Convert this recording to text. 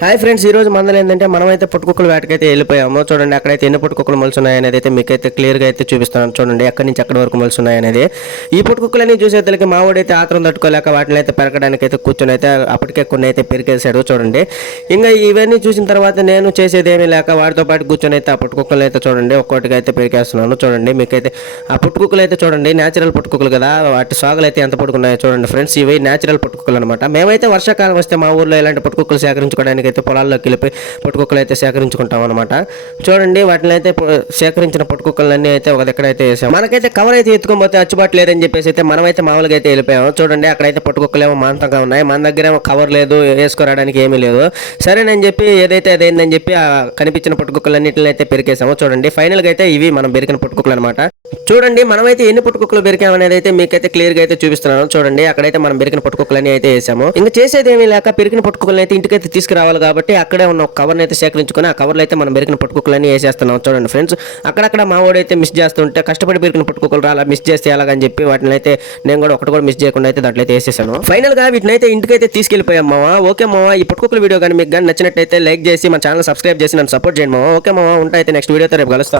Hi friends ఈ రోజు మందలు ఏంటంటే మనమైతే పుట్టుకుక్కల వేటకైతే వెళ్ళిపోయాము. చూడండి అక్కడైతే ఎన్ని పుట్టుకుక్కలు మొలుసున్నాయి అనేది అయితే మీకైతే క్లియర్గా అయితే చూపిస్తున్నాను. చూడండి ఎక్కడి నుంచి ఎక్కడి వరకు మొలుసున్నాయి అనేది. ఈ పుట్టుకుక్కలన్నీ చూసేతలకి అయితే ఆత్రం తట్టుకోలేక వాటిని అయితే పెరగడానికి అయితే కూర్చొని అయితే అప్పటికే కొన్ని అయితే పెరికేసాడు చూడండి ఇంకా ఇవన్నీ చూసిన తర్వాత నేను చేసేది ఏమీ లేక వాటితో పాటు కూర్చొని అయితే ఆ పుట్టుకుక్కలు అయితే చూడండి ఒక్కొక్కటిగా అయితే పెరికేస్తున్నాను చూడండి మీకైతే ఆ పుట్టుకుక్కలు అయితే చూడండి నేచురల్ పుట్టుకుక్కలు కదా వాటి సాగులు అయితే ఎంత పట్టుకున్నాయో చూడండి ఫ్రెండ్స్. ఇవి నేచురల్ పుట్టుకుక్కలు అనమాట మేమైతే వర్షాకాలం వస్తే మా ఊర్లో ఇలాంటి పుట్టుకుక్కలు సేకరించుకోవడానికి అయితే పొలాల్లోకి వెళ్ళిపోయి పట్టుకుక్కలు అయితే సేకరించుకుంటాం అనమాట చూడండి వాటిని అయితే సేకరించిన పట్టుకుక్కలన్నీ అయితే ఒక దగ్గర అయితే వేసాం. మనకైతే కవర్ అయితే ఎత్తుకొని పోతే అచ్చుబాటు లేదని చెప్పేసి అయితే మనమైతే మామూలుగా అయితే వెళ్ళిపోయాము చూడండి అక్కడైతే పుట్టుకుక్కలు ఏమో మాంతంగా ఉన్నాయి. మన దగ్గర ఏమో కవర్ లేదు వేసుకురావడానికి ఏమీ లేదు. సరేనని చెప్పి ఏదైతే అదైందని చెప్పి కనిపించిన పుట్టుకుక్కలన్నింటిని అయితే పెరికేసాము. చూడండి ఫైనల్గా అయితే ఇవి మనం పెరికిన పట్టుకుక్కలు అనమాట చూడండి మనమైతే ఎన్ని పుట్టుకుక్కలు పెరికాం అనేది అయితే మీకైతే క్లియర్గా అయితే చూపిస్తున్నాను. చూడండి అక్కడైతే మనం పెరికిన పుట్టుకుక్కలని అయితే వేసాము. ఇంకా చేసేది ఏమీ లేక పెరికిన పుట్టుకుక్కలని అయితే ఇంటికైతే తీసుకురావాలి కాబట్టి అక్కడే ఉన్న కవర్ని అయితే సేకరించుకొని ఆ కవర్లో అయితే మనం బెరికిన పుట్టుకుక్కలని వేసేస్తున్నాం. చూడండి ఫ్రెండ్స్ అక్కడక్కడ మా వాడైతే మిస్ చేస్తుంటే కష్టపడి పెరిగిన పుట్టుకుక్కలు రాలా మిస్ చేస్తే ఎలాగని చెప్పి వాటిని అయితే నేను కూడా ఒకటి కూడా మిస్ చేయకుండా అయితే దాంట్లో అయితే వేసేసాను. ఫైనల్గా వీటిని అయితే ఇంటికైతే తీసుకెళ్ళిపోయాం మావా. ఓకే మావా ఈ పుట్టుకుక్కల వీడియో కానీ మీకు కానీ నచ్చినట్టయితే లైక్ చేసి మన ఛానల్ సబ్స్క్రైబ్ చేసి నన్ను సపోర్ట్ చేయండి మావా. ఓకే మావా ఉంటాయి అయితే నెక్స్ట్ వీడియోతో రేపు కలుస్తాం.